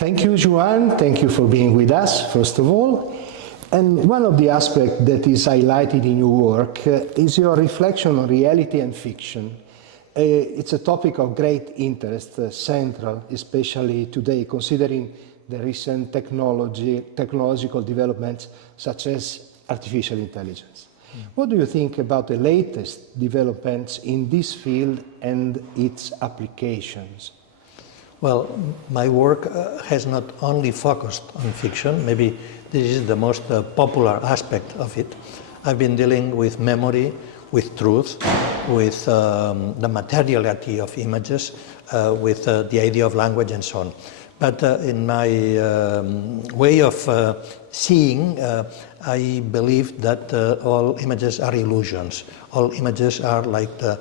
Thank you, Joan. Thank you for being with us, first of all. And one of the aspects that is highlighted in your work is your reflection on reality and fiction. It's a topic of great interest, central, especially today, considering the recent technological developments such as artificial intelligence. What do you think about the latest developments in this field and its applications? Well, my work has not only focused on fiction, maybe this is the most popular aspect of it. I've been dealing with memory, with truth, with the materiality of images, with the idea of language and so on. But in my way of seeing, I believe that all images are illusions. All images are like the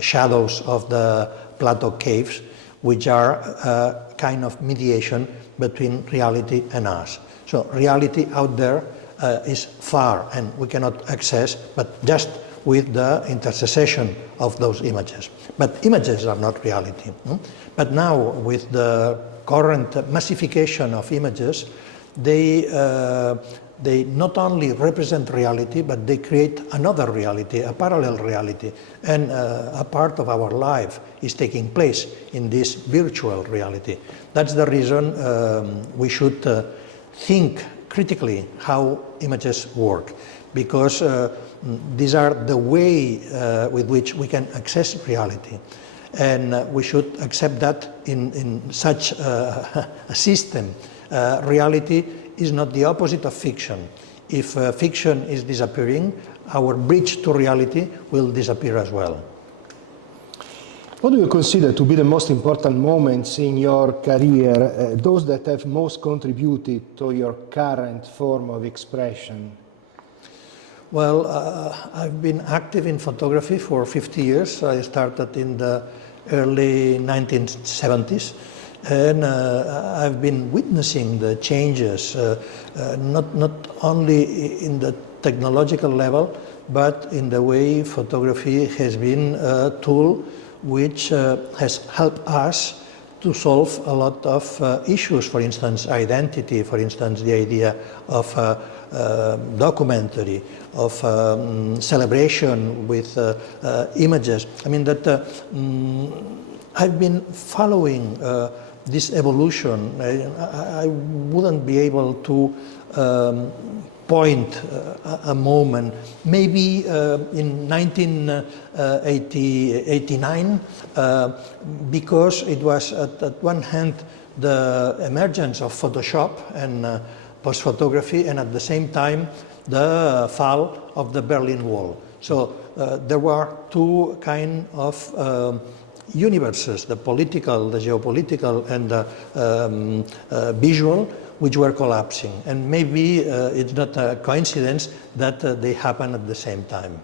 shadows of the Plato caves, which are a kind of mediation between reality and us. So reality out there is far and we cannot access, but just with the intercession of those images. But images are not reality. But now with the current massification of images, they not only represent reality, but they create another reality, a parallel reality. And a part of our life is taking place in this virtual reality. That's the reason we should think critically how images work, because these are the way with which we can access reality. And we should accept that in such a system. Reality is not the opposite of fiction. If fiction is disappearing, our bridge to reality will disappear as well. What do you consider to be the most important moments in your career, those that have most contributed to your current form of expression? Well, I've been active in photography for 50 years. I started in the early 1970s. And I've been witnessing the changes, not only in the technological level, but in the way photography has been a tool which has helped us to solve a lot of issues. For instance, identity, for instance, the idea of documentary, of celebration with images. I mean that I've been following this evolution. I wouldn't be able to point a moment. Maybe in 1989, because it was at one hand the emergence of Photoshop and post-photography, and at the same time the fall of the Berlin Wall. So there were two kind of universes, the political, the geopolitical, and the visual, which were collapsing. And maybe it's not a coincidence that they happen at the same time.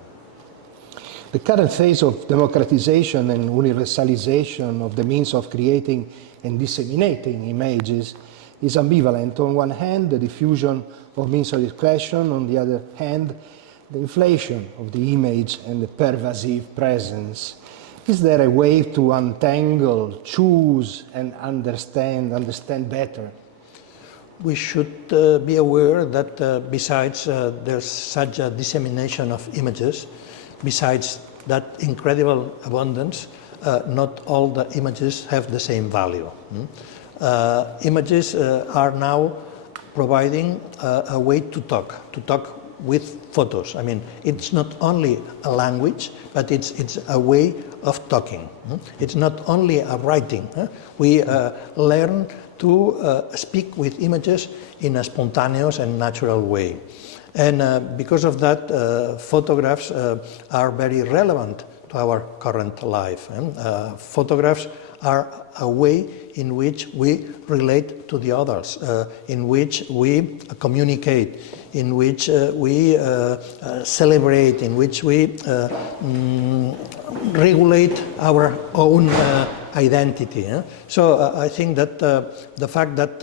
The current phase of democratization and universalization of the means of creating and disseminating images is ambivalent. On one hand, the diffusion of means of expression, on the other hand, the inflation of the image and the pervasive presence. Is there a way to untangle, choose, and understand better? We should be aware that besides there's such a dissemination of images, besides that incredible abundance, not all the images have the same value. Images are now providing a way to talk with photos. I mean, it's not only a language, but it's a way of talking. It's not only a writing. We learn to speak with images in a spontaneous and natural way. And because of that, photographs are very relevant to our current life. Photographs are a way in which we relate to the others, in which we communicate, in which we celebrate, in which we regulate our own identity. So I think that the fact that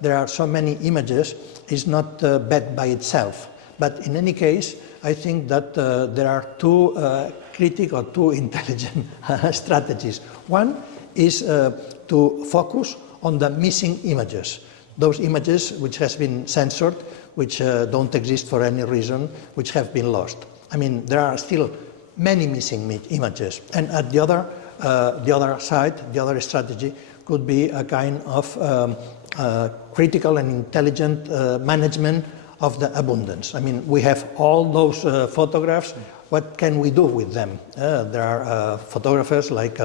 there are so many images is not bad by itself. But in any case, I think that there are two critical or two intelligent strategies. One is to focus on the missing images. Those images which has been censored, which don't exist for any reason, which have been lost. I mean, there are still many missing images. And at the other side, the other strategy could be a kind of critical and intelligent management of the abundance. I mean, we have all those photographs. What can we do with them? There are photographers like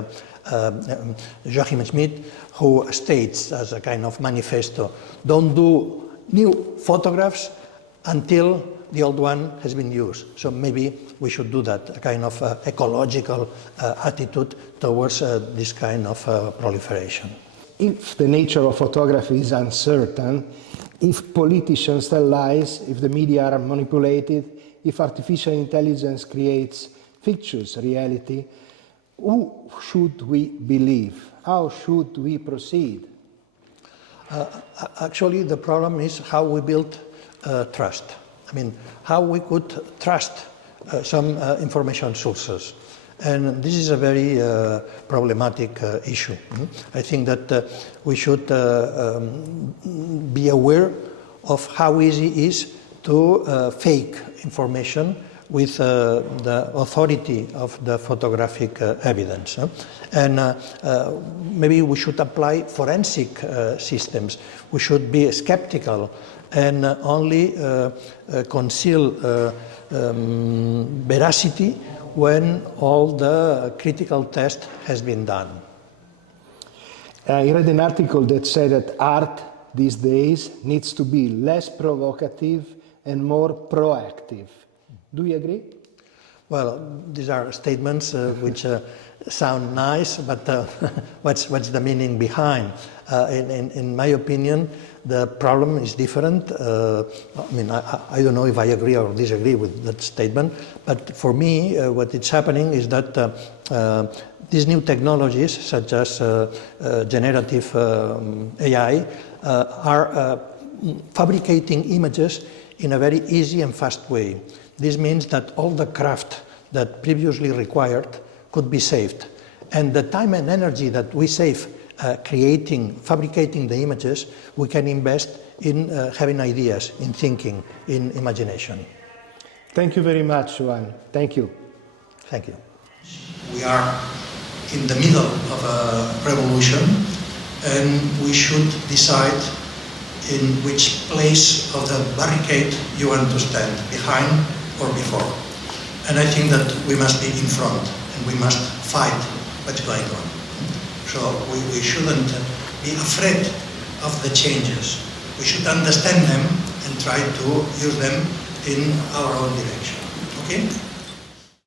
Joachim Schmidt, who states as a kind of manifesto, don't do new photographs until the old one has been used. So maybe we should do that, a kind of ecological attitude towards this kind of proliferation. If the nature of photography is uncertain, if politicians tell lies, if the media are manipulated, if artificial intelligence creates fictitious reality, who should we believe? How should we proceed? Actually, the problem is how we build trust. I mean, how we could trust some information sources. And this is a very problematic issue. I think that we should be aware of how easy it is to fake information with the authority of the photographic evidence. And maybe we should apply forensic systems. We should be skeptical and only conceal veracity when all the critical test has been done. I read an article that said that art these days needs to be less provocative and more proactive. Do you agree? Well, these are statements which sound nice, but what's the meaning behind? In my opinion, the problem is different. I mean, I don't know if I agree or disagree with that statement, but for me, what is happening is that these new technologies, such as generative AI, are fabricating images in a very easy and fast way. This means that all the craft that previously required could be saved. And the time and energy that we save fabricating the images, we can invest in having ideas, in thinking, in imagination. Thank you very much, Joan. Thank you. Thank you. We are in the middle of a revolution, and we should decide in which place of the barricade you want to stand, behind or before. And I think that we must be in front, and we must fight what's going on. So we shouldn't be afraid of the changes. We should understand them and try to use them in our own direction. Okay?